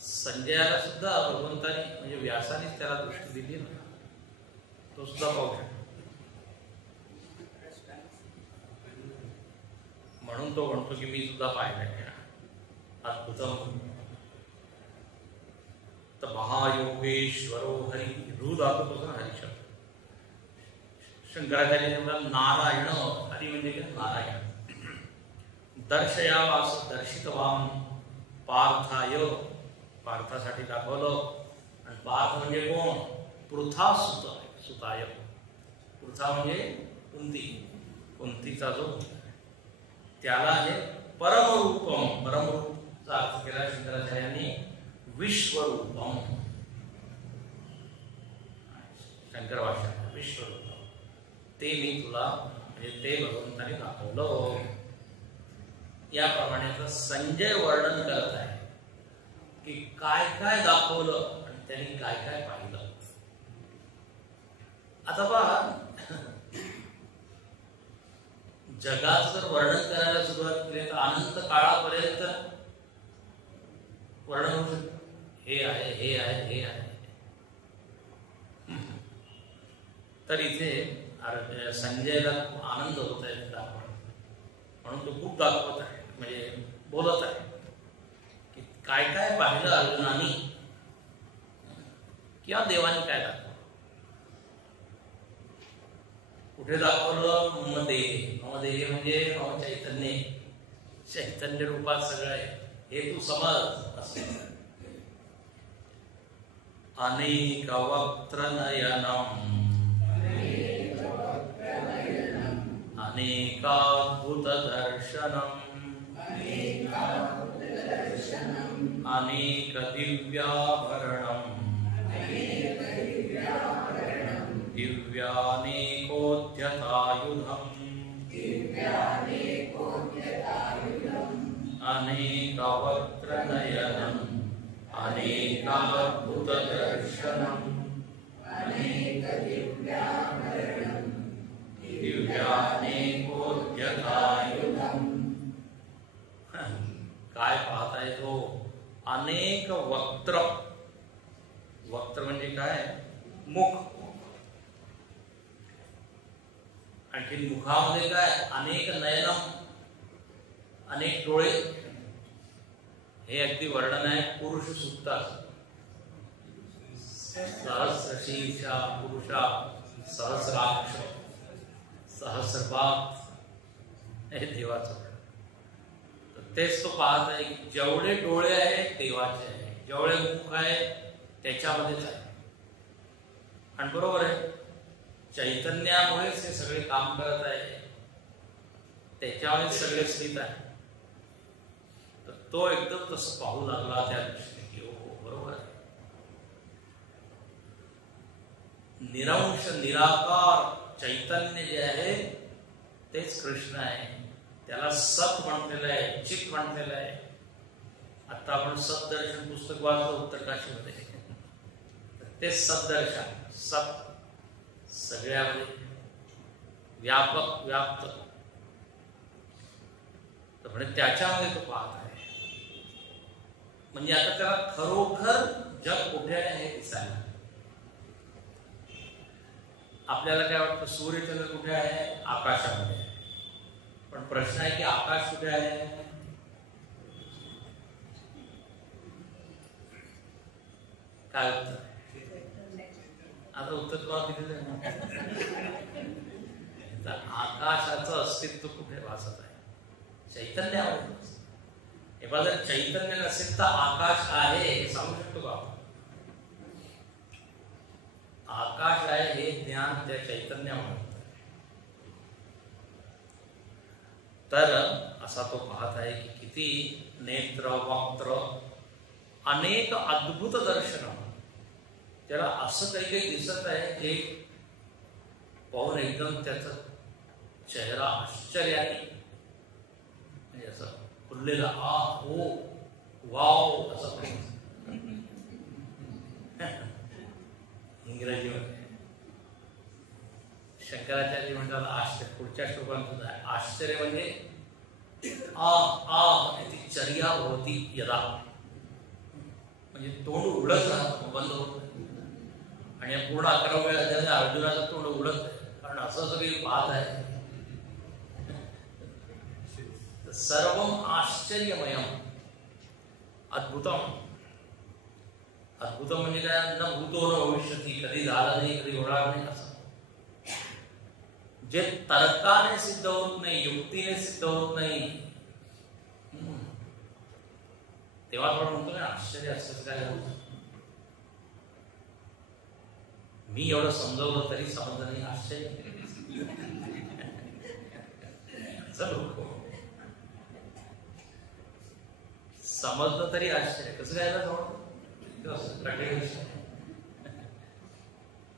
संजयाला सुद्धा भगवंतानी म्हणजे व्यासानेच त्याला दृष्टी दिली ना, तो सुद्धा पाहू शकतो. म्हणून तो म्हणतो की मी सुद्धा पाहिलंय अद्भुतम. तर महायोगेश्वरो हरी, रू धातूपासून हरी शब्द. शंकराचार्य नारायण, हरी म्हणजे काय? नारायण. दर्शयावास दर्शितवाम पार्थाय, पार्थासाठी दाखवलं. आणि पार्थ म्हणजे कोण? पृथा सुताय. पृथा म्हणजे कुंती, कुंतीचा जो त्याला हे परमरूपम, परमरूपचा अर्थ केला शंकराचार्यांनी विश्वरूपम. शंकर भाषा विश्वरूपम ते मी तुला म्हणजे ते भगवंताने दाखवलं. याप्रमाणे संजय वर्णन करत आहे की काय काय दाखवलं आणि त्यांनी काय काय पाहिलं. आता पहा, जगात जर वर्णन करायला सुरुवात केली तर अनंत काळापर्यंत वर्णन होऊ शकतं. हे आहे, हे आहे, हे आहे. तर इथे संजयला खूप आनंद होत आहे दाखवणं, म्हणून तो खूप दाखवत आहे, म्हणजे बोलत आहे की काय काय पाहिलं अर्जुनानी किंवा देवानी काय दाखवलं. कुठे दाखवलं? मम देह. मम देह म्हणजे मम चैतन्य, चैतन्य रूपात सगळं आहे हे तू समज असं. अनेक वक्त्र नयनम अनेकाद्भुत दर्शनम अनेक दिव्याभरणम दिव्यानेकोद्यतायुधम अनेक वक्त्र नयनम अनेकाद्भुत दर्शनम दिव्यानेकोद्यतायुधम. काय पाहताय तो? अनेक वक्त्र. वक्त्र म्हणजे काय? मुख. आणखी मुखामध्ये काय? अनेक नयनम, अनेक डोळे. हे अगदी वर्णन आहे पुरुष सूक्ताचं. सहस्रशीर्षा पुरुषा सहस्राक्ष सहस्रपात हे देवाचं. तेच तो पाहत आहे की जेवढे डोळे आहेत देवाचे आहे, जेवढे मुख आहे त्याच्यामध्येच आहे. आणि बरोबर आहे, चैतन्यामुळेच हे सगळे काम करत आहे, त्याच्यामुळेच सगळे स्थित आहे. तर तो एकदम तसं पाहू लागला त्या दृष्टीने की हो बरोबर आहे. निरंश निराकार चैतन्य जे आहे तेच कृष्ण आहे. त्याला सत म्हटलेलं आहे, चित म्हटलेलं आहे. आता आपण सतदर्शन पुस्तक वाचलं उत्तरकाशीमध्ये. ते सतदर्शन, सत सगळ्यामध्ये व्यापक व्याप्त, तर म्हणजे त्याच्यामध्ये तो पाहत आहे. म्हणजे आता त्याला खरोखर जग कुठे आहे हे दिसायला. आपल्याला काय वाटतं सूर्यचंद्र कुठे आहे? आकाशामध्ये. पण प्रश्न आहे की आकाश कुठे आहे? काय उत्तर? आता उत्तर तुम्हाला दिलेलं आहे. आकाशाचं अस्तित्व कुठे भासत आहे? चैतन्यामध्ये. एव्हा जर चैतन्य नसेल तर आकाश आहे हे सांगू शकतो का? आकाश आहे हे ज्ञान त्या चैतन्यामुळे. तर असा तो पाहत आहे की किती नेत्र वक्त्र अनेक अद्भुत दर्शन. त्याला असं काही काही दिसत आहे जे पाहून एकदम त्याचा चेहरा आश्चर्याने म्हणजे असं खुललेला आ हो वाव असं इंग्रजीमध्ये. शंकराचार्य म्हणतात आश्चर्य. पुढच्या श्लोकात सुद्धा आश्चर्य म्हणजे आ ती चर्या होती यदा, म्हणजे तोंड उघडच राहत, बंद होत. आणि पूर्ण 11 वेळा अर्जुनाचं तोंड उघडत आहे, कारण असं सगळी पाहत आहे. सर्वम आश्चर्यमयम अद्भुतम. अद्भुतम म्हणजे काय? न भूतो न भविष्यती, कधी झालं नाही कधी होणार नाही असं. जे तर्काने सिद्ध होत नाही, युक्तीने सिद्ध होत नाही, तेव्हा थोडं म्हणतो ना आश्चर्य असं काय होतं. मी एवढं समजवलं तरी समजलं नाही, आश्चर्य. समजलं तरी आश्चर्य कसं काय जवळ.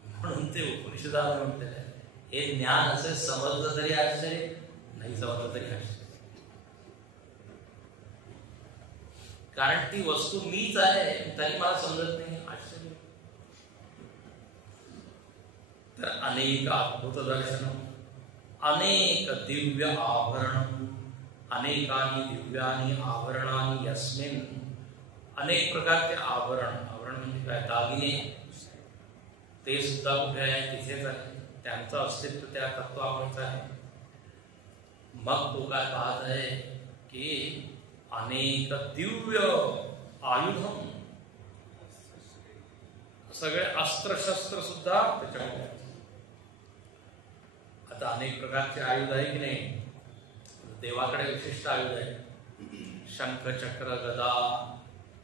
म्हणून ते उपनिषदाला म्हटलेलं आहे, हे ज्ञान असे समजलं तरी आश्चर्य, नाही समजलं तरी आश्चर्य. कारण ती वस्तू मीच आहे तरी मला समजत नाही, आश्चर्य. तर अनेक अद्भुत दर्शन, अनेक दिव्य आभरण, अनेकानी दिव्यानी आभरणानी यस्मिन. अनेक प्रकारचे आभरण. आभरण म्हणजे काय? दागिने. ते सुद्धा कुठे आहे? तिथेच आहे. त्यांचं अस्तित्व त्या तत्वामुळेच आहे. मग तो काय पाहत आहे की अनेक दिव्य आयुधम, सगळे अस्त्रशस्त्र सुद्धा त्याच्यामध्ये. आता अनेक प्रकारचे आयुध आहे की नाही? देवाकडे विशिष्ट आयुध आहे. शंख चक्र गदा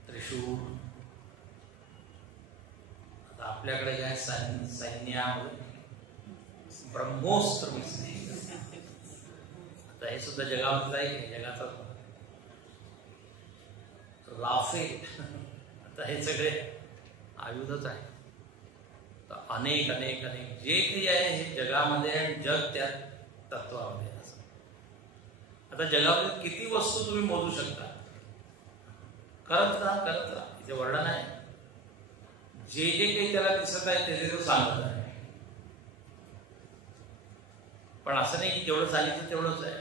त्रिशूळ. आता आपल्याकडे काय? सैन्यामध्ये ब्रह्मोस्त्र. आता हे सुद्धा जगामधलं आहे की जगाचा राफेल. आता हे सगळे आयुधच आहे. तर अनेक अनेक अनेक जे काही आहे हे जगामध्ये आणि जग त्या तत्वामध्ये. असं आता जगामध्ये किती वस्तू तुम्ही मोजू शकता? करत राहा. इथे वर्णन आहे. जे जे काही त्याला दिसत आहे ते तो सांगत आहे. पण असं नाही की जेवढं सांगितलं तेवढंच आहे.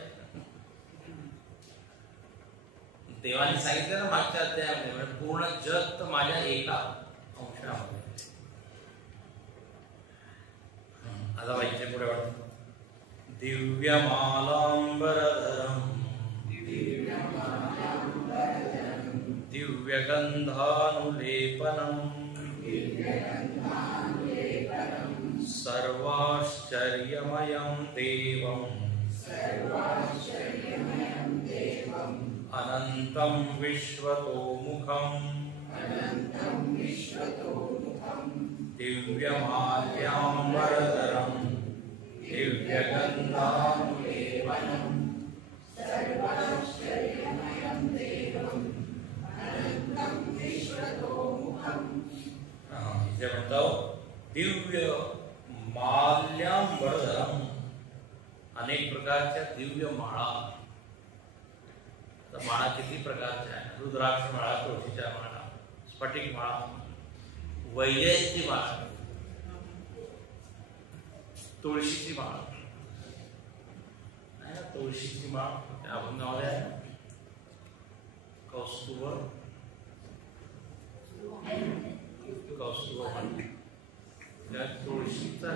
देवाने सांगितलं ना मागच्या अध्यायामध्ये, म्हणजे पूर्ण जग तर माझ्या एका अंशामध्ये. आता पाहिजे पुढे वाटत दिव्यमालांबरधरम दिव्यगंधानुलेपनम सर्वाश्चर्यमयं देवं अनंतं विश्वतोमुखं दिव्यमाल्याम्बरधरं दिव्यगन्धानुलेपनं इथे म्हणतो दिव्य माल्याम्बरधरं, अनेक प्रकारच्या दिव्य माळा. तर माळा किती प्रकारच्या आहेत. रुद्राक्ष माळा, तुळशीच्या माळा, स्फटिक माळा, वैजयंती माळा, तुळशीची माळा आहे ना, तुळशीची माळ त्या अभंगामध्ये आहे ना, कौस्तुभ तुळशीचा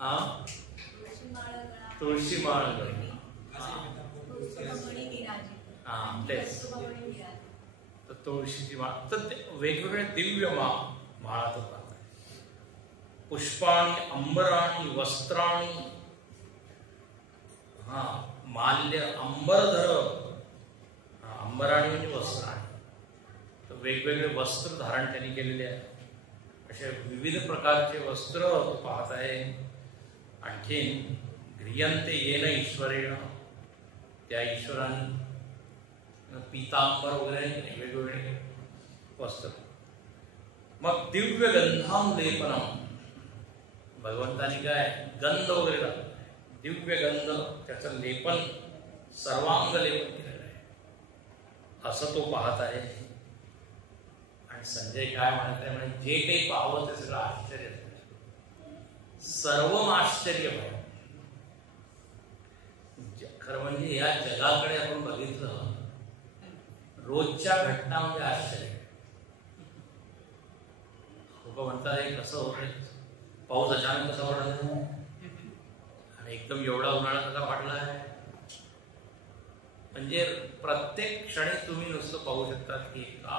हा तुळशी माळ हा तेच. तर तुळशीची माळ, तर वेगवेगळे दिव्य माळा तर पुष्पाणी अंबराणी वस्त्राणी, हा माल्य अंबरधर, अंबराणी म्हणजे वस्त्राणी, तर वेगवेगळे वस्त्र धारण त्यांनी केलेले आहे. असे विविध प्रकारचे वस्त्र पाहत आहे. आणखीन गृह्यंते येन ईश्वरेण, त्या ईश्वराने पीतांबर वगैरे वेगवेगळे वस्त्र. मग दिव्य गंधाम लेपनम, भगवंतानी काय गंध वगैरे टाकलं, दिव्य गंध त्याचं लेपन, सर्वांग लेपन केलेलं आहे, असं तो पाहत आहे. आणि संजय काय म्हणत आहे, म्हणजे जे काही पाहावं ते सगळं आश्चर्य, सर्व आश्चर्यमय. खरं म्हणजे या जगाकडे आपण बघितलं, रोजच्या घटना म्हणजे आश्चर्य. लोक म्हणतात हे कसं होतंय, पाऊस अचानक कसा पडला आणि एकदम एवढा उन्हाळा कसा वाढला आहे. म्हणजे प्रत्येक क्षणी तुम्ही नुसतं पाहू शकता की का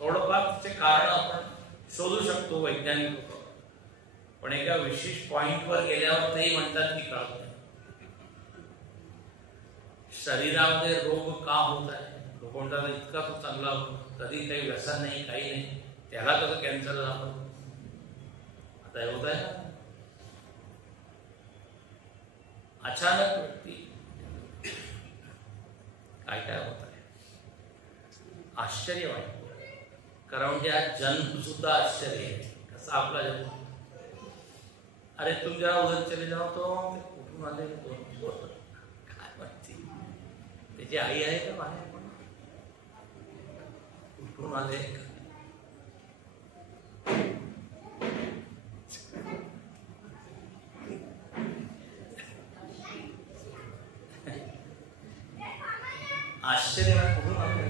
थोडंफार त्याचे कारण आपण शोधू शकतो वैज्ञानिक लोक, पण एका विशिष्ट पॉइंटवर गेल्यावर तेही म्हणतात की कळत नाही. शरीरामध्ये रोग का होत आहे, लोक म्हणतात इतका तो चांगला कधी काही व्यसन नाही, काही नाही, त्याला कसं कॅन्सर झालं. आता हे होत आहे ना, अचानक व्यक्ती काय काय होत आहे, आश्चर्य वाटतं. कारण म्हणजे हा जन्म सुद्धा आश्चर्य आहे. कसा आपला जन्म, अरे तुम जरा उधर चले जाओ तो कुठून आले, काय माहिती त्याची आई आहे का बाहेर, कुठून आले. आश्चर्य कुठून आले,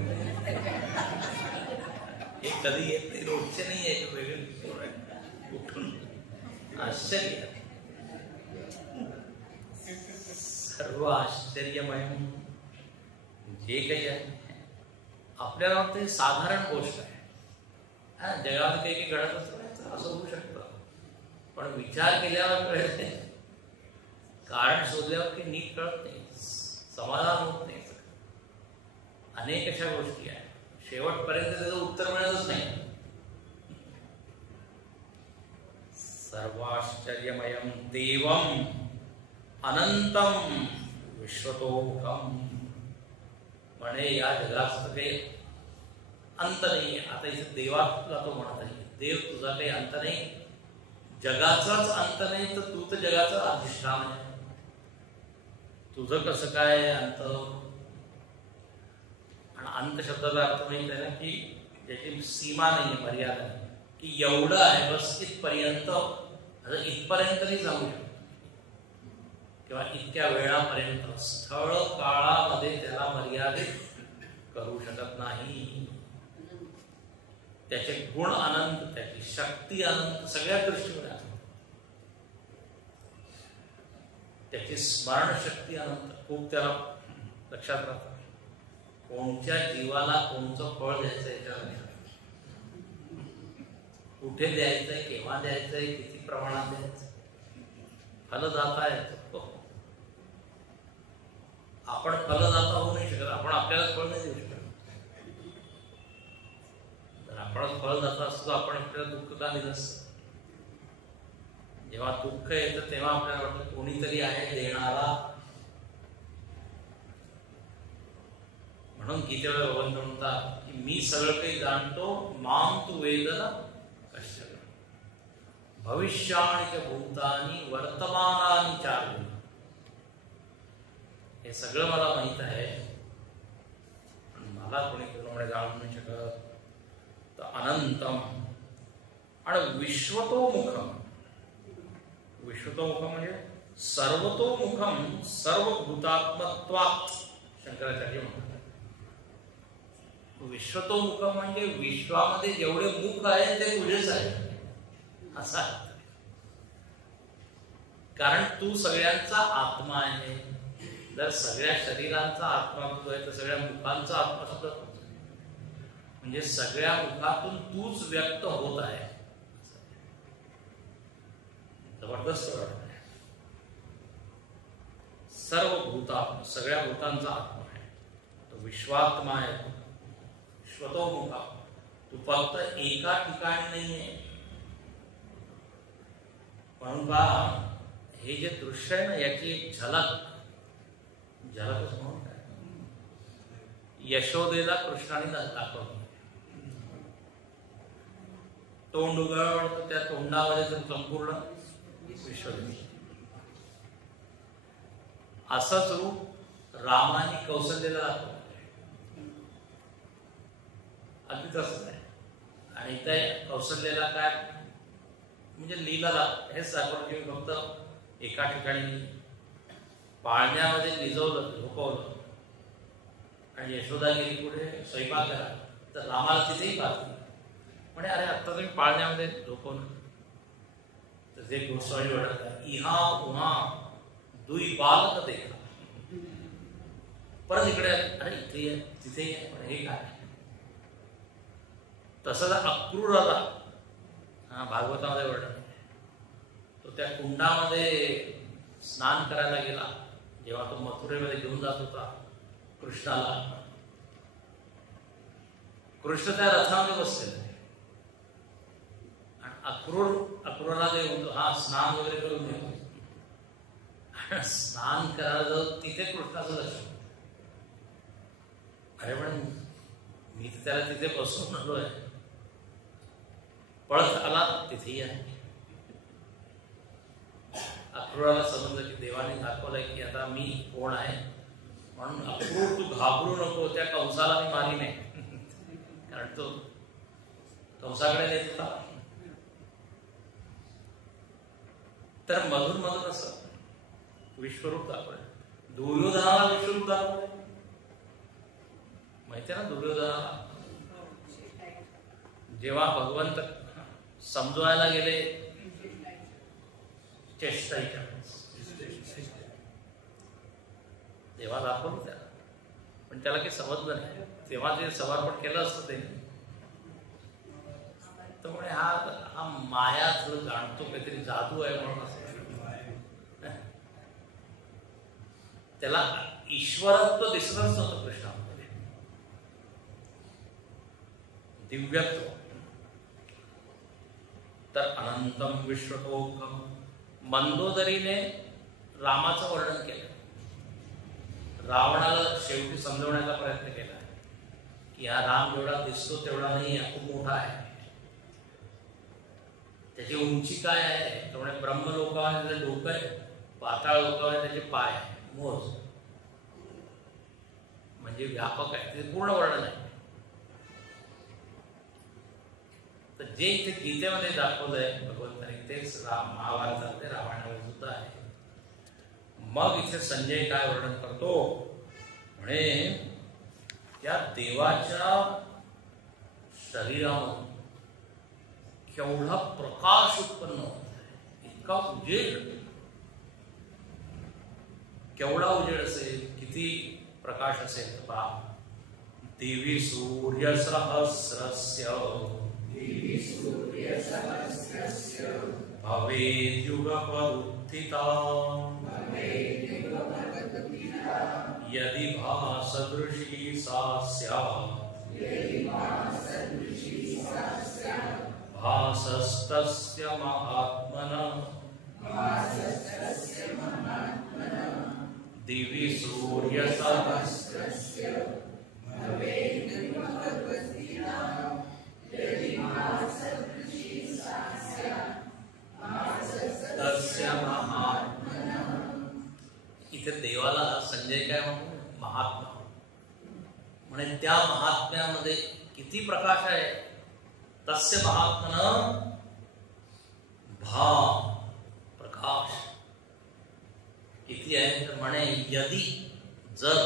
हे कधी येत नाही, रोजचे नाही आहे, वेगळे कुठून. आश्चर्य, सर्व आश्चर्यमय जे काही आहे आपल्याला ते साधारण गोष्ट आहे. हा जगात काही काही घडत असतं असं होऊ शकतं, पण विचार केल्यावर कळत नाही, कारण शोधल्यावर काही नीट कळत नाही, समाधान होत नाही. अनेक अशा गोष्टी आहेत, शेवटपर्यंत त्याचं उत्तर मिळतच नाही. सर्वाश्चर्यमयं देवम अनंतम विश्वतोमुखम, म्हणे या जगाचं काही अंत नाही. आता इथे देवाला तो म्हणत आहे, देव तुझा काही अंत नाही, जगाचाच अंत नाही, तर तू तर जगाचं अधिष्ठान आहे, तुझं कसं काय अंत. आणि अंत शब्दाचा अर्थ माहित आहे ना की त्याची सीमा नाही, मर्यादा नाही, की एवढं आहे बस, इथपर्यंत, इथपर्यंत नाही जाऊ शकतो किंवा इतक्या वेळापर्यंत, स्थळ काळामध्ये त्याला मर्यादित करू शकत नाही. त्याचे गुण अनंत, त्याची शक्ती अनंत, सगळ्या दृष्टीने त्याची स्मरणशक्ती अनंत. खूप त्याला लक्षात राहतं कोणत्या जीवाला कोणतं फळ द्यायचं, याच्यावर कुठे द्यायचंय, केव्हा द्यायचंय, किती प्रमाणात द्यायचं, फलदाता आहे. आपण फलदाता होऊ नाही शकत, आपण आपल्याला फळ नाही देऊ शकत. जर आपण फलदाता असतो आपण आपल्याला दुःख का दिलं असतं. जेव्हा दुःख येतं तेव्हा आपल्याला वाटतं कोणीतरी आहे देणारा. म्हणून गीतेला भगवंत म्हणतात की मी सगळं काही जाणतो, माम तू वेदना कश्य, भविष्याणी च भूतानी वर्तमानानी चालू. हे हे सगळं मला माहीत आहे, पण मला कोणी पूर्णपणे जाणून नाही शकत. तर अनंतम आणि विश्वतोमुखम. विश्वतोमुखम म्हणजे सर्वतोमुखम सर्वभूतात्मत्वात् शंकराचार्य म्हणतात. विश्वतोमुखम म्हणजे विश्वामध्ये जेवढे मुख आहे ते तुझेच आहे असं आहे. कारण तू सगळ्यांचा आत्मा आहे. जर सगळ्या शरीरांचा आत्मा तू आहे तर सगळ्या मुखांचा आत्मा सुद्धा तूच आहे. म्हणजे सगळ्या मुखातून तूच व्यक्त होत आहे. जबरदस्त वाटत आहे. सर्व भूतात्मा, सगळ्या भूतांचा आत्मा आहे तो. विश्वात्मा आहे तो. विश्वतोमुखा. तू फक्त एका ठिकाणी नाहीये. म्हणून पहा, हे जे दृश्य आहे ना, याची एक झलकच म्हणून काय, यशोदेला कृष्णाने दाखवली. तोंड उघडतं, त्या तोंडामध्ये संपूर्ण विश्वदेवी. असंच रूप रामाने कौशल्याला दाखवलं. अगदी तसंच आहे. आणि त्या कौशल्याला काय म्हणजे लीला हेच दाखवलं की फक्त एका ठिकाणी पाळण्यामध्ये निजवलं, झोपवलं आणि यशोदा गेली पुढे स्वयंपाक करा. तर रामाला तिथेही पाहते म्हणे, अरे आत्ता तुम्ही पाळण्यामध्ये झोपवलं. तर जे गोस्वामी म्हणतात, इहा उहा दुई बालक देखा. परत इकडे अरे इथे आहे तिथेही आहे, पण हे काय. तसंच अक्रूराला भागवतामध्ये वर्णन आहे. तो त्या कुंडामध्ये स्नान करायला गेला जेव्हा तो मथुरेमध्ये घेऊन जात होता कृष्णाला. कृष्ण त्या रथामध्ये बसलेला आणि अक्रूरला जे म्हणतो, हा स्नान वगैरे करून घेतो. स्नान करायला जाऊ तिथे कृष्णाचं दर्शन. अरे पण मी तर त्याला तिथे बसून आलोय. पळत आला तिथेही आहे. अक्रूराला समजलं की देवाने दाखवलंय की आता मी कोण आहे. म्हणून अक्रूर तू घाबरू नको, त्या कंसाला मी मारी नाही. कारण तो कंसाकडे नेत होता. तर मधून मधून असं विश्वरूप दाखवलं. दुर्योधनाला विश्वरूप दाखवलं माहिती ना. दुर्योधनाला जेव्हा भगवंत समजवायला गेले चेष्टाईच्या तेव्हा दाखवलं त्याला, पण त्याला काही समजलं नाही. तेव्हा ते समर्पण केलं असतं ते. तर म्हणे हा माया थोडं जाणतो, काहीतरी जादू आहे म्हणून असं. त्याला ईश्वरत्व दिसतच नव्हतं कृष्णामध्ये, दिव्यत्व. तर अनंतम विश्वतोमुखम. मंदोदरीने रामाचं वर्णन केलं. रावणाला शेवटी समजवण्याचा प्रयत्न केला की हा राम जेवढा दिसतो तेवढा नाही, खूप मोठा आहे. त्याची उंची काय आहे, तेवढे ब्रह्मलोकावर त्याचं डोकं आहे, पाताळ लोकावर त्याचे पाय आहे, मोज म्हणजे व्यापक आहे. ते पूर्ण वर्णन आहे. तर जे इथे गीतेमध्ये दाखवलंय भगवंताने तेच महाभारतामध्ये रामायणामध्ये सुद्धा आहे. मग इथे संजय काय वर्णन करतो, म्हणे त्या देवाच्या शरीरामधून केवढा प्रकाश उत्पन्न होत आहे, इतका उजेड. केवढा उजेड असेल, किती प्रकाश असेल तर पहा. देवी सूर्य सहस्रस्य भवेद्युगपदुत्थिता यदि भासदृशी सा स्यात् भासस्तस्य महात्मनः दिवि सूर्यसहस्रस्य इथे देवाला संजय काय म्हणतो, महात्मा म्हणे. त्या महात्म्यामध्ये किती प्रकाश आहे. तस्य महात्मन भाव प्रकाश किती आहे तर म्हणे, यदि जर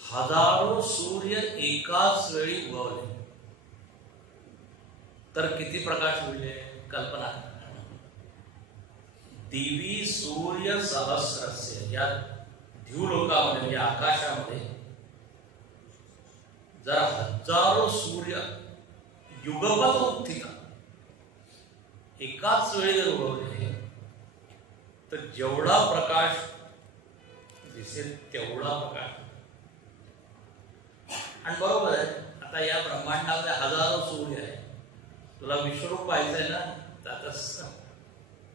हजारो सूर्य एकाच वेळी उगवले तर किती प्रकाश होईल. कल्पना. दिवी सूर्य सहस्रस्य, या द्युलोकामध्ये म्हणजे आकाशामध्ये जर हजारो सूर्य युगपत उत्थित एकाच वेळी जर उगवले तर जेवढा प्रकाश दिसेल तेवढा प्रकाश. आणि बरोबर आहे. आता या ब्रह्मांडामध्ये हजारो सूर्य आहे. तुला विश्वरूप पाहिजे ना, तर आता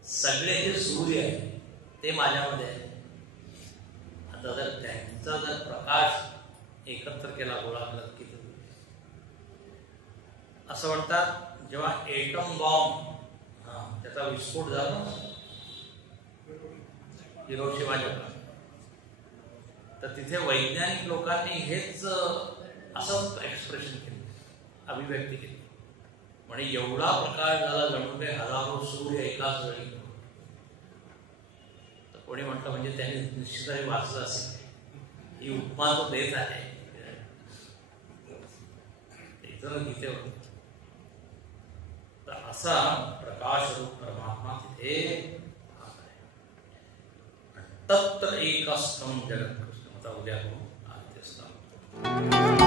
सगळे जे सूर्य आहे ते माझ्यामध्ये आहे. आता जर त्यांचा जर प्रकाश एकत्र केला, गोळा केला, किती असं म्हणतात. जेव्हा एटम बॉम्ब त्याचा विस्फोट झाला हिरोशिमा जपान, तर तिथे वैज्ञानिक लोकांनी हेच असं एक्सप्रेशन केलं, अभिव्यक्ती केली. म्हणजे एवढा प्रकाश झाला जणू काही हजारो सूर्य एकाच वेळी. तर कोणी म्हटलं म्हणजे त्यांनी निश्चितही वाचलं असेल. ही उपमा तो देत आहे इथं गीतेवर. तर असा प्रकाशरूप परमात्मा तिथे तत्र एकस्थं जगत्कृष्ण. आता उद्या आदित्यस्थान.